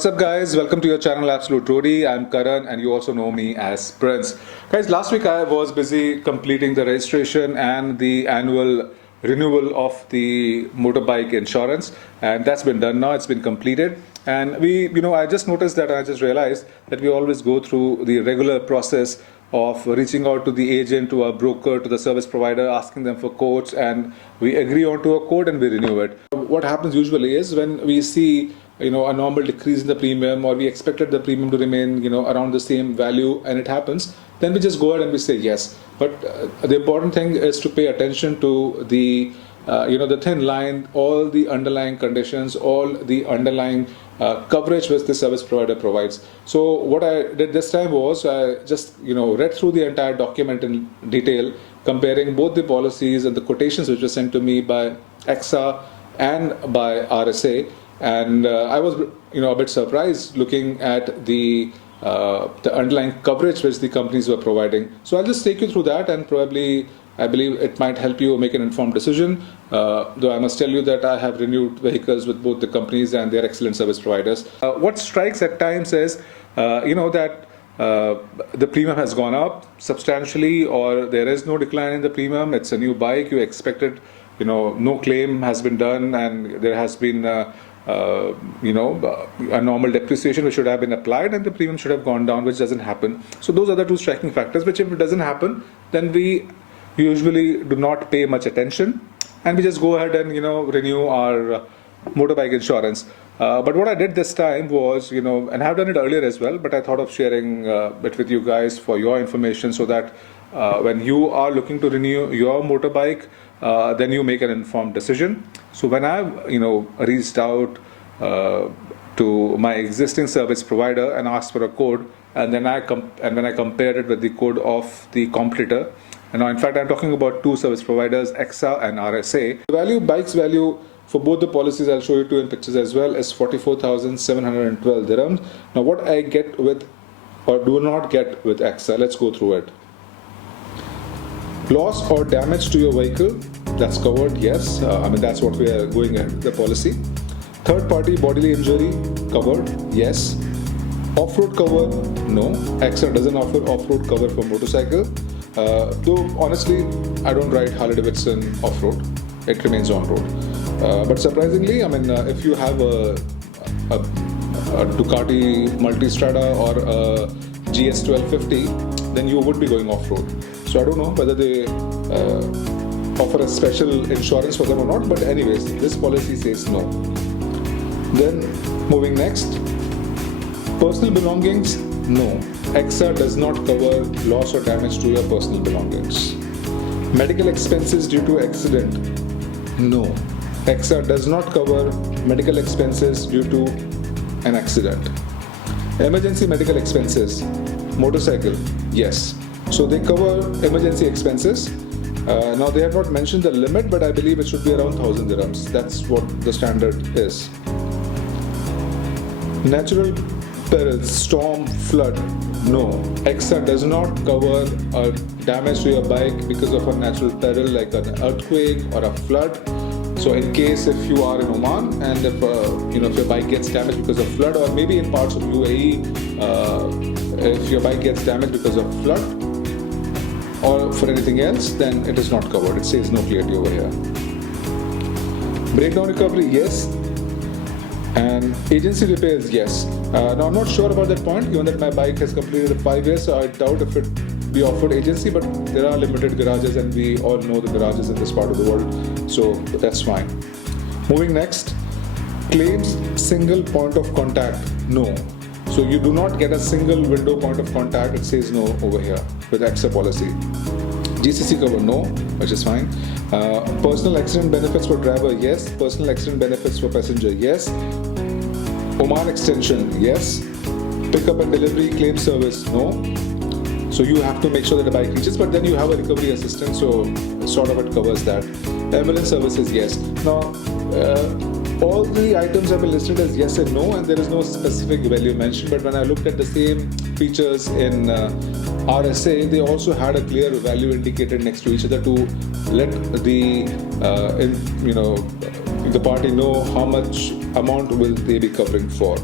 What's up guys, welcome to your channel Absolute Roadie. I'm Karan and you also know me as Prince. Guys, last week I was busy completing the registration and the annual renewal of the motorbike insurance, and that's been done now. It's been completed, and I just noticed that I just realized that we always go through the regular process of reaching out to the agent, to our broker, to the service provider, asking them for quotes, and we agree on to a quote and we renew it. What happens usually is when we see a normal decrease in the premium, or we expected the premium to remain around the same value, and it happens, then we just go ahead and we say yes. But the important thing is to pay attention to the the thin line, all the underlying conditions, all the underlying coverage which the service provider provides. So what I did this time was I just read through the entire document in detail, comparing both the policies and the quotations which were sent to me by AXA and by RSA. And I was a bit surprised looking at the underlying coverage which the companies were providing. So I'll just take you through that, and probably I believe it might help you make an informed decision. Though I must tell you that I have renewed vehicles with both the companies and their excellent service providers. What strikes at times is that the premium has gone up substantially, or there is no decline in the premium. It's a new bike. You expected, no claim has been done, and there has been a normal depreciation which should have been applied, and the premium should have gone down, which doesn't happen. So those are the two striking factors, which if it doesn't happen, then we usually do not pay much attention, and we just go ahead and renew our motorbike insurance. But what I did this time was, and I've done it earlier as well, but I thought of sharing it with you guys for your information, so that when you are looking to renew your motorbike, then you make an informed decision. So when I've reached out to my existing service provider and asked for a code, and then when I compared it with the code of the competitor, and now in fact I'm talking about two service providers, AXA and RSA. The bike's value for both the policies, I'll show you two in pictures as well, is 44,712 dirhams. Now what I get with, or do not get with AXA, let's go through it. Loss or damage to your vehicle, that's covered, yes. That's what we are going at, the policy. Third party bodily injury, covered, yes. Off-road cover, no. AXA doesn't offer off-road cover for motorcycle. Though honestly, I don't ride Harley Davidson off-road. It remains on-road. But surprisingly, if you have a Ducati Multistrada or a GS 1250, then you would be going off-road. So I don't know whether they offer a special insurance for them or not, but anyways, this policy says no. Then moving next, personal belongings, no. AXA does not cover loss or damage to your personal belongings. Medical expenses due to accident, no. AXA does not cover medical expenses due to an accident. Emergency medical expenses, motorcycle, yes. So they cover emergency expenses. Now they have not mentioned the limit, but I believe it should be around 1,000 dirhams. That's what the standard is. Natural perils, storm, flood, no. AXA does not cover damage to your bike because of a natural peril like an earthquake or a flood. So in case if you are in Oman and if your bike gets damaged because of flood, or maybe in parts of UAE, if your bike gets damaged because of flood, or for anything else, then it is not covered. It says no clearly over here. Breakdown recovery, yes. And agency repairs, yes. Now I'm not sure about that point, given that my bike has completed 5 years, so I doubt if it be offered agency, but there are limited garages, and we all know the garages in this part of the world, so that's fine. Moving next, claims single point of contact, no. So you do not get a single window point of contact, it says no over here with AXA policy. GCC cover, no, which is fine. Personal accident benefits for driver, yes. Personal accident benefits for passenger, yes. Oman extension, yes. Pickup and delivery claim service, no. So you have to make sure that the bike reaches, but then you have a recovery assistance, so sort of it covers that. Ambulance services, yes. Now, all the items have been listed as yes and no, and there is no specific value mentioned. But when I looked at the same features in RSA, they also had a clear value indicated next to each other to let the the party know how much amount will they be covering for.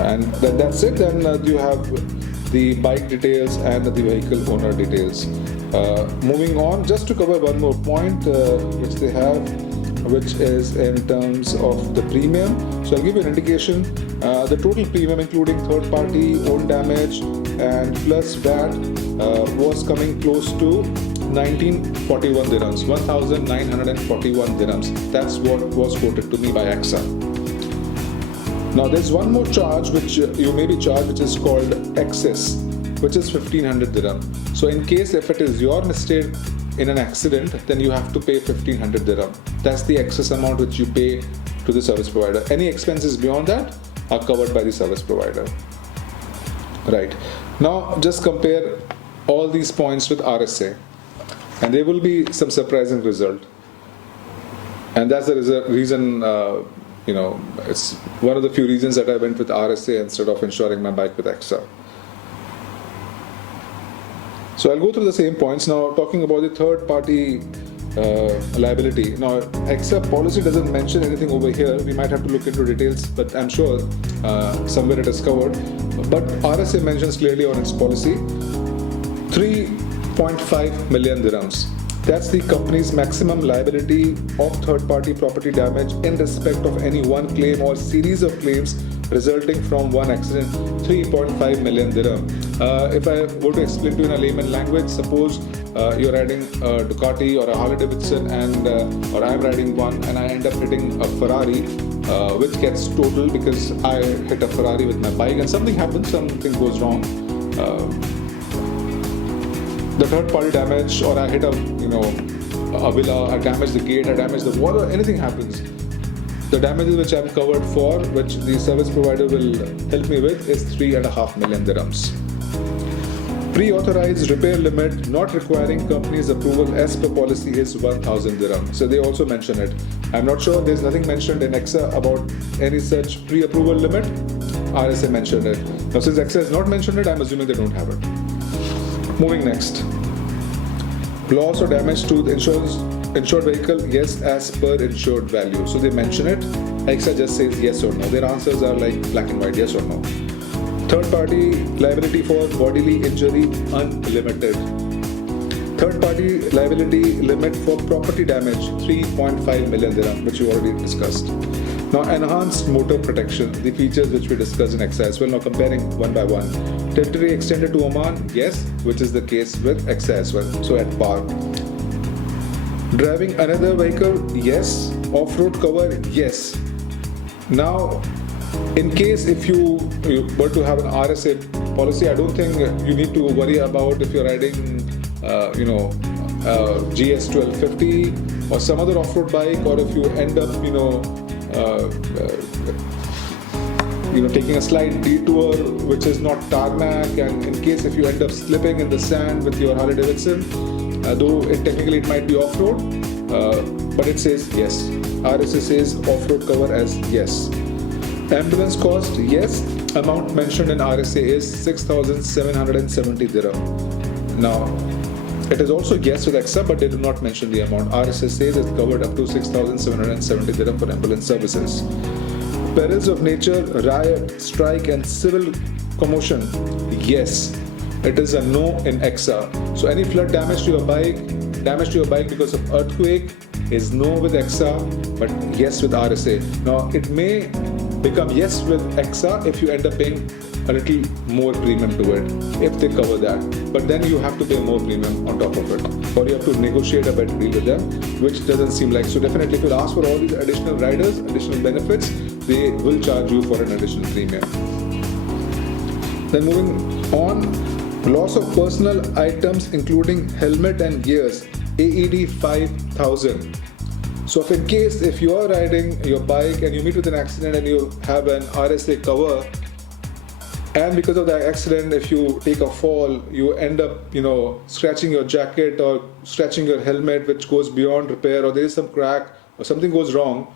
And then that's it. Then you have the bike details and the vehicle owner details. Moving on, just to cover one more point which they have, which is in terms of the premium. So I'll give you an indication. The total premium, including third party, own damage, and plus VAT, was coming close to 1941 dirhams, 1941 dirhams. That's what was quoted to me by AXA. Now there's one more charge which you may be charged, which is called excess, which is 1500 dirham. So in case if it is your mistake in an accident, then you have to pay 1500 dirham. That's the excess amount which you pay to the service provider. Any expenses beyond that are covered by the service provider. Right. Now just compare all these points with RSA, and there will be some surprising result. And that's the reason, it's one of the few reasons that I went with RSA instead of insuring my bike with AXA. So I'll go through the same points now, talking about the third party liability. Now AXA policy doesn't mention anything over here. We might have to look into details, but I'm sure somewhere it is covered. But RSA mentions clearly on its policy 3.5 million dirhams. That's the company's maximum liability of third-party property damage in respect of any one claim or series of claims resulting from one accident. 3.5 million dirham. If I were to explain to you in a layman language, suppose you're riding a Ducati or a Harley Davidson, and or I'm riding one, and I end up hitting a Ferrari, which gets totaled because I hit a Ferrari with my bike, and something happens, something goes wrong. The third party damage, or I hit a villa, I damage the gate, I damage the wall, or anything happens, the damages which I'm covered for, which the service provider will help me with, is 3.5 million dirhams. Pre-authorized repair limit not requiring company's approval as per policy is 1,000 dirham. So they also mention it. I'm not sure, there's nothing mentioned in AXA about any such pre-approval limit. RSA mentioned it. Now since AXA has not mentioned it, I'm assuming they don't have it. Moving next. Loss or damage to the insured vehicle, yes, as per insured value. So they mention it. AXA just says yes or no. Their answers are like black and white, yes or no. Third party liability for bodily injury, unlimited. Third party liability limit for property damage, 3.5 million dirham, which you already discussed. Now enhanced motor protection, the features which we discussed in AXA as well. Now comparing one by one. Territory extended to Oman, yes, which is the case with AXA as well. So at par. Driving another vehicle, yes. Off-road cover, yes. Now, in case if you were to have an RSA policy, I don't think you need to worry about if you're riding, GS 1250 or some other off-road bike, or if you end up, taking a slight detour which is not tarmac, and in case if you end up slipping in the sand with your Harley Davidson, though technically it might be off-road, but it says yes. RSA says off-road cover as yes. Ambulance cost, yes. Amount mentioned in RSA is 6,770 dirham. Now, it is also yes with AXA, but they do not mention the amount. RSA says it's covered up to 6,770 dirham for ambulance services. Perils of nature, riot, strike, and civil commotion, yes. It is a no in AXA. So any flood damage to your bike because of earthquake is no with AXA, but yes with RSA. Now it may become yes with AXA if you end up paying a little more premium to it, if they cover that. But then you have to pay more premium on top of it, or you have to negotiate a better deal with them, which doesn't seem like. So definitely if you ask for all these additional riders, additional benefits, they will charge you for an additional premium. Then moving on, loss of personal items including helmet and gears, AED 5,000. So if in case if you are riding your bike and you meet with an accident and you have an RSA cover, and because of that accident, if you take a fall, you end up, scratching your jacket or scratching your helmet, which goes beyond repair, or there is some crack or something goes wrong,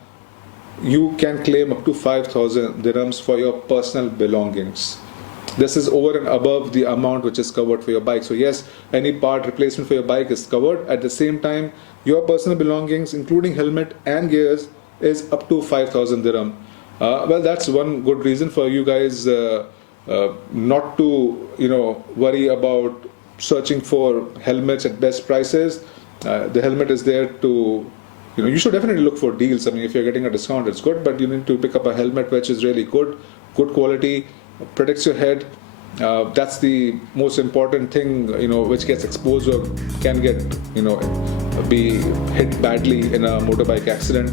you can claim up to 5,000 dirhams for your personal belongings. This is over and above the amount which is covered for your bike. So yes, any part replacement for your bike is covered. At the same time, your personal belongings, including helmet and gears, is up to 5,000 dirham. Well, that's one good reason for you guys not to, worry about searching for helmets at best prices. The helmet is there to, you should definitely look for deals. I mean, if you're getting a discount, it's good, but you need to pick up a helmet which is really good quality, protects your head. That's the most important thing, which gets exposed or can get, be hit badly in a motorbike accident.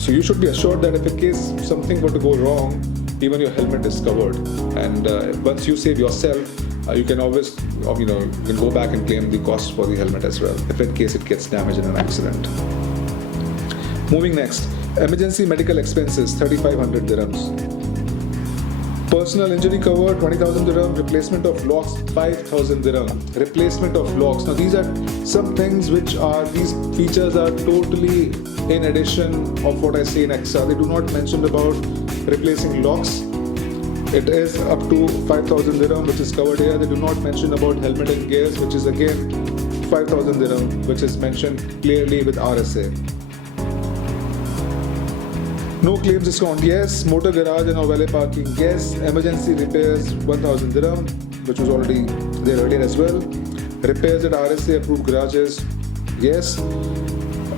So you should be assured that if in case something were to go wrong, even your helmet is covered. And once you save yourself, you can always, you can go back and claim the cost for the helmet as well, if in case it gets damaged in an accident. Moving next, emergency medical expenses, 3,500 dirhams. Personal injury cover, 20,000 dirham. Replacement of locks, 5,000 dirham. Replacement of locks. Now these are some things these features are totally in addition of what I say in EXA. They do not mention about replacing locks. It is up to 5,000 dirham, which is covered here. They do not mention about helmet and gears, which is again 5,000 dirham, which is mentioned clearly with RSA. No claims discount, yes. Motor garage and or valet parking, yes. Emergency repairs, 1,000 dirham, which was already there earlier as well. Repairs at RSA approved garages, yes.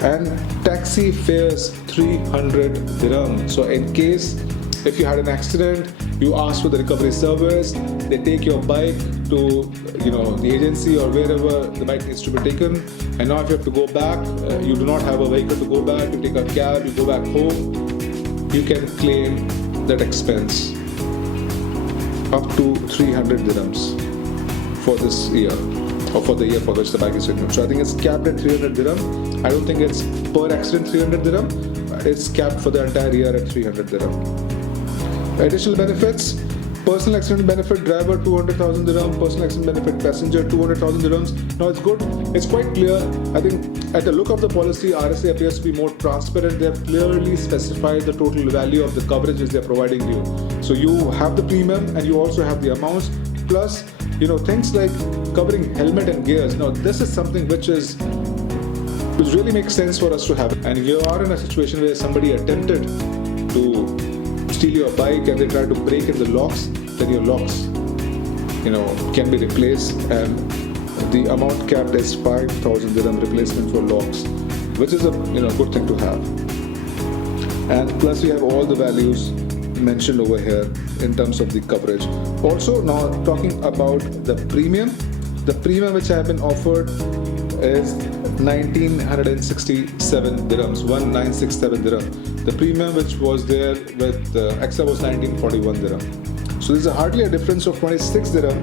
And taxi fares, 300 dirham. So in case if you had an accident, you ask for the recovery service, they take your bike to the agency or wherever the bike needs to be taken, and now if you have to go back, you do not have a vehicle to go back, you take a cab, you go back home, you can claim that expense up to 300 dirhams for this year or for the year for which the bike is renewed. So I think it's capped at 300 dirham. I don't think it's per accident 300 dirham. It's capped for the entire year at 300 dirham. Additional benefits: personal accident benefit driver 200,000 dirham, personal accident benefit passenger 200,000 dirhams. Now it's good. It's quite clear. I think at the look of the policy, RSA appears to be more transparent. They have clearly specified the total value of the coverages they are providing you. So you have the premium and you also have the amounts, plus things like covering helmet and gears. Now this is something which really makes sense for us to have. And you are in a situation where somebody attempted to steal your bike and they try to break in the locks, then your locks can be replaced, and the amount capped is 5,000 dirham replacement for locks, which is a good thing to have. And plus we have all the values mentioned over here in terms of the coverage. Also, now talking about the premium which I have been offered is 1,967 dirhams, 1,967 dirham. The premium which was there with EXA was 1,941 dirham. So there's hardly a difference of 26 dirham.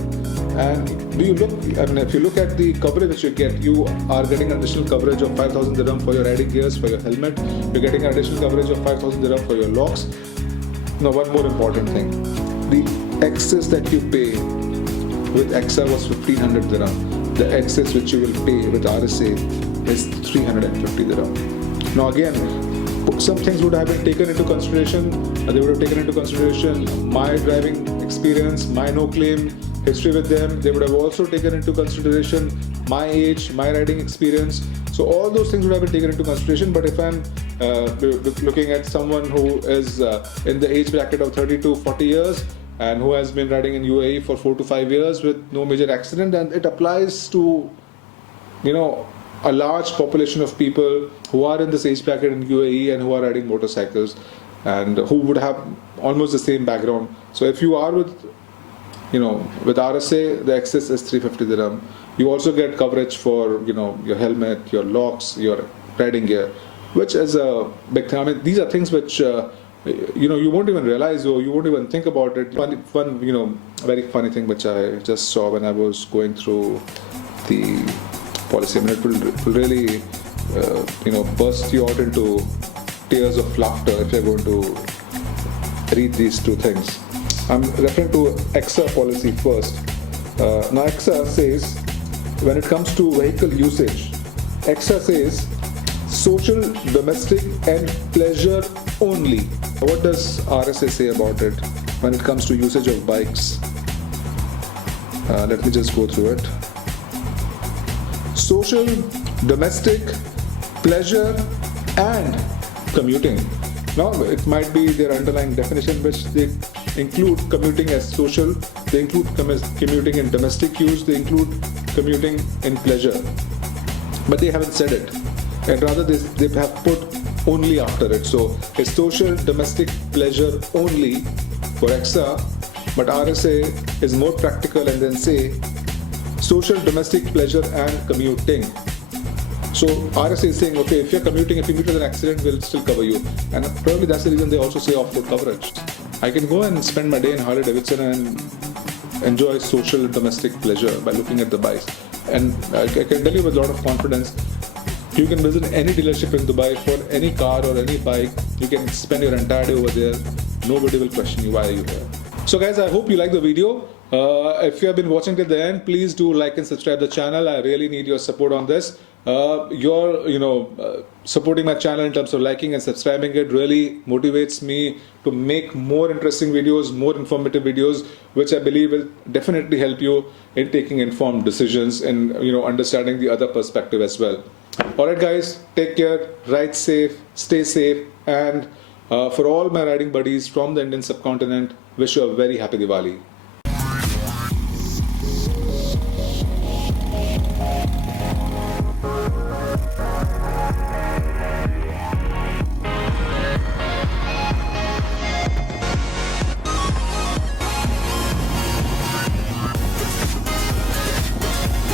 And if you look at the coverage which you get, you are getting additional coverage of 5,000 dirham for your riding gears, for your helmet. You're getting additional coverage of 5,000 dirham for your locks. Now, one more important thing: the excess that you pay with EXA was 1,500 dirham. The excess which you will pay with RSA is 350 dirham. Now again, some things would have been taken into consideration. They would have taken into consideration my driving experience, my no claim history with them. They would have also taken into consideration my age, my riding experience. So all those things would have been taken into consideration. But if I'm looking at someone who is in the age bracket of 30 to 40 years and who has been riding in UAE for 4 to 5 years with no major accident, and it applies to a large population of people who are in this age bracket in UAE and who are riding motorcycles and who would have almost the same background. So if you are with RSA, the excess is 350 dirham. You also get coverage for your helmet, your locks, your riding gear, which is a big thing. I mean, these are things which you won't even realize, or you won't even think about it. One very funny thing which I just saw when I was going through the policy. I mean, it will really burst you out into tears of laughter if you're going to read these two things. I'm referring to EXA policy first. Now EXA says, when it comes to vehicle usage, EXA says social, domestic and pleasure only. What does RSA say about it when it comes to usage of bikes? Let me just go through it. Social, domestic, pleasure and commuting. Now, it might be their underlying definition, which they include commuting as social, they include commuting in domestic use, they include commuting in pleasure. But they haven't said it. And rather, they have put only after it. So, it's social, domestic, pleasure only for EXA, but RSA is more practical and then say social, domestic, pleasure and commuting. So RSA is saying, okay, if you're commuting, if you meet with an accident, we'll still cover you. And probably that's the reason they also say off-road coverage. I can go and spend my day in Harley Davidson and enjoy social domestic pleasure by looking at the bikes. And I can tell you with a lot of confidence, you can visit any dealership in Dubai for any car or any bike. You can spend your entire day over there. Nobody will question you, why are you here? So guys, I hope you like the video. If you have been watching till the end, please do like and subscribe the channel. I really need your support on this. Supporting my channel in terms of liking and subscribing it really motivates me to make more interesting videos, more informative videos, which I believe will definitely help you in taking informed decisions and understanding the other perspective as well. Alright guys, take care, ride safe, stay safe, and for all my riding buddies from the Indian subcontinent, wish you a very happy Diwali.